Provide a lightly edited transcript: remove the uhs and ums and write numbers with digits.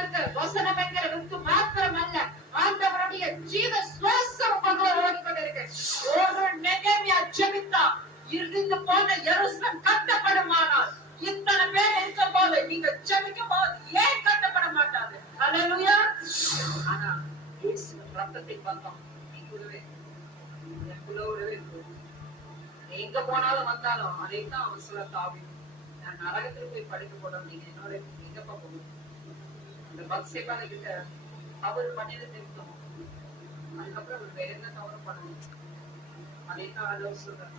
கொடுத்திருக்க வசனம் என்கிறது மாத்திரம் அல்ல, ஆண்டவருடைய ஜீவ சுவாசம் உங்களுக்குள்ள ஓடிக்கொண்டிருக்கு. ஒரு நெகேமியா ஜெபித்தா இருந்து போன எருசலேம் கட்டப்படுமானால் இத்தனை பேர் இருக்கும் போது நீங்க ஜெபிக்கும் போது ஏன் கட்டப்பட மாட்டாது? அல்லேலூயா. ஆனா இயேசு ரத்தத்தின் பந்தம் நீங்கூடவே எனக்குள்ளவே எங்க போனாலும் வந்தாலும் அதைத்தான் அவன் சொல்ல தாவி. நான் நரகத்தில் போய் படிக்க போறோம், நீங்க என்னோட எங்கப்பா போகணும்? அந்த பக்ஸேபான கிட்ட அவர் பண்ணியது நிறுத்தம். அதுக்கப்புறம் அவர் வேற என்ன தவறு பண்ணணும்? அதைத்தான் ஆண்டவர் சொல்றார்.